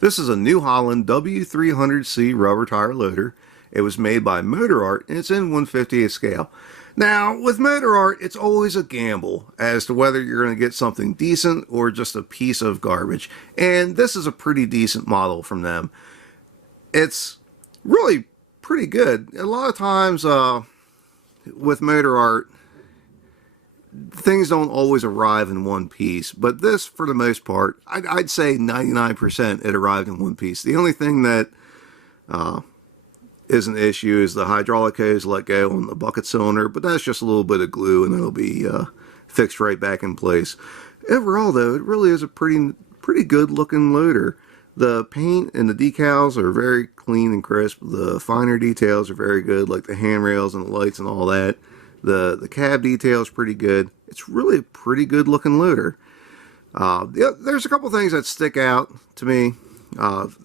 This is a New Holland W300C rubber tire loader. It was made by Motorart and it's in 1/50th scale. Now, with Motorart, it's always a gamble as to whether you're going to get something decent or just a piece of garbage. And this is a pretty decent model from them. It's really pretty good. A lot of times with Motorart, things don't always arrive in one piece, but this, for the most part, I'd say 99% it arrived in one piece. The only thing that is an issue is the hydraulic hose let go on the bucket cylinder, but that's just a little bit of glue and it'll be fixed right back in place. Overall, though, it really is a pretty good looking loader. The paint and the decals are very clean and crisp. The finer details are very good, like the handrails and the lights and all that. The cab detail is pretty good. It's really a pretty good looking loader. There's a couple things that stick out to me.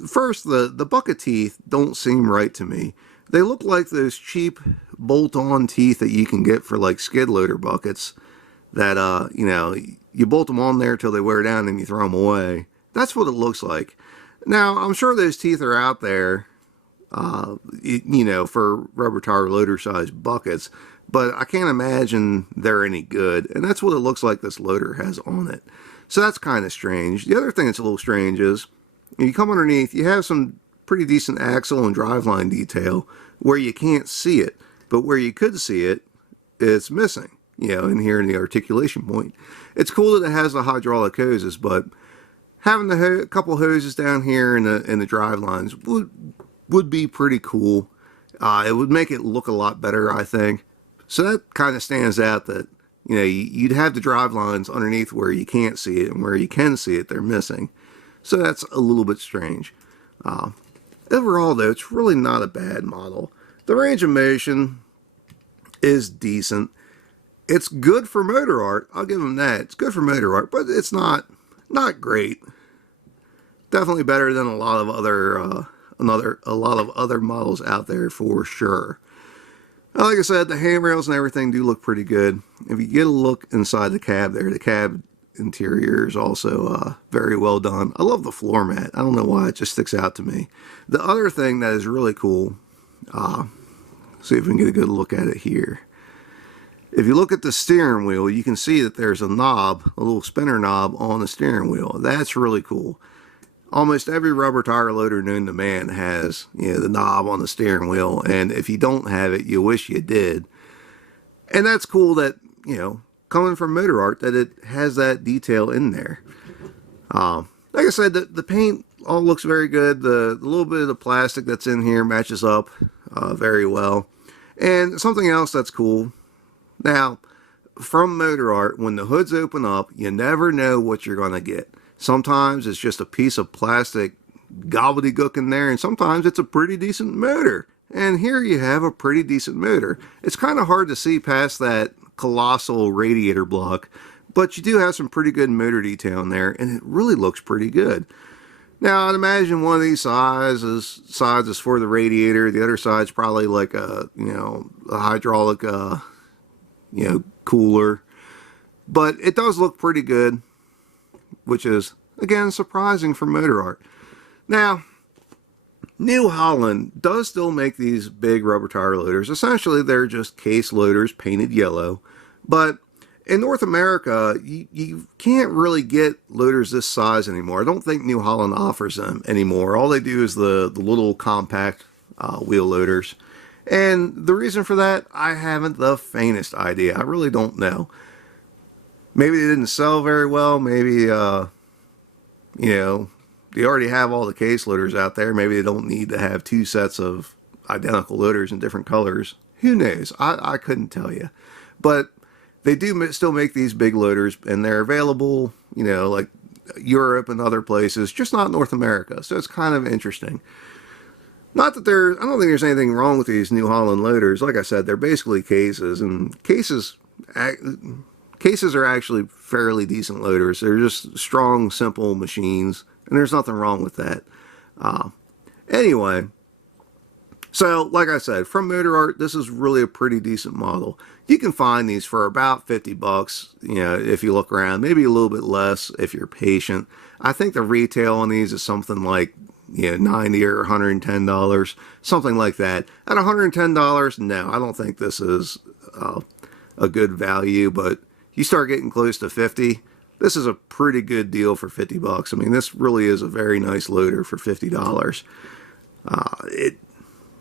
First, the bucket teeth don't seem right to me. They look like those cheap bolt-on teeth that you can get for like skid loader buckets that, you know, you bolt them on there till they wear down and you throw them away. That's what it looks like. Now, I'm sure those teeth are out there, you know, for rubber tire loader size buckets, but I can't imagine they're any good, and that's what it looks like this loader has on it. So that's kind of strange. The other thing that's a little strange is, you come underneath, you have some pretty decent axle and driveline detail where you can't see it, but where you could see it, it's missing, you know, in here in the articulation point. It's cool that it has the hydraulic hoses, but having a couple hoses down here in the drive lines would be pretty cool. It would make it look a lot better, I think. So that kind of stands out that, you know, you'd have the drive lines underneath where you can't see it, and where you can see it, they're missing. So that's a little bit strange. Overall, though, it's really not a bad model. The range of motion is decent. It's good for Motorart. I'll give them that. It's good for Motorart, but it's not great. Definitely better than a lot of other models out there for sure. Like I said, the handrails and everything do look pretty good. If you get a look inside the cab there, the cab interior is also very well done. I love the floor mat. I don't know why, it just sticks out to me. The other thing that is really cool, see if we can get a good look at it here. If you look at the steering wheel, you can see that there's a knob, a little spinner knob on the steering wheel. That's really cool. Almost every rubber tire loader known to man has, you know, the knob on the steering wheel, and if you don't have it, you wish you did. And that's cool that, you know, coming from Motorart, that it has that detail in there. Like I said, the paint all looks very good. The little bit of the plastic that's in here matches up very well. And something else that's cool, now, from Motorart, when the hoods open up, you never know what you're going to get. Sometimes it's just a piece of plastic gobbledygook in there, and sometimes it's a pretty decent motor. And here you have a pretty decent motor. It's kind of hard to see past that colossal radiator block, but you do have some pretty good motor detail in there, and it really looks pretty good. Now, I'd imagine one of these sides is for the radiator. The other side's probably like a, you know, a hydraulic, you know, cooler. But it does look pretty good, which is, again, surprising for Motorart. Now, New Holland does still make these big rubber tire loaders. Essentially, they're just case loaders painted yellow. But in North America, you can't really get loaders this size anymore. I don't think New Holland offers them anymore. All they do is the little compact wheel loaders. And the reason for that, I haven't the faintest idea. I really don't know. Maybe they didn't sell very well. Maybe, you know, they already have all the case loaders out there. Maybe they don't need to have two sets of identical loaders in different colors. Who knows? I couldn't tell you. But they do still make these big loaders, and they're available, you know, like Europe and other places, just not North America. So it's kind of interesting. Not that I don't think there's anything wrong with these New Holland loaders. Like I said, they're basically cases, and cases are actually fairly decent loaders. They're just strong, simple machines, and there's nothing wrong with that. Anyway, so like I said, from Motorart, this is really a pretty decent model. You can find these for about 50 bucks, you know, if you look around, maybe a little bit less if you're patient. I think the retail on these is something like $90 or $110, something like that. At $110, no, I don't think this is a good value, but you start getting close to 50, this is a pretty good deal for 50 bucks. I mean, this really is a very nice loader for $50.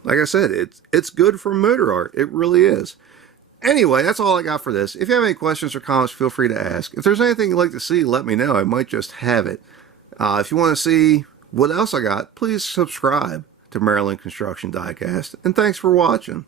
Like I said, it's good for Motorart. It really is. Anyway, that's all I got for this. If you have any questions or comments, feel free to ask. If there's anything you'd like to see, let me know. I might just have it. If you want to see what else I got, please subscribe to Maryland Construction Diecast. And thanks for watching.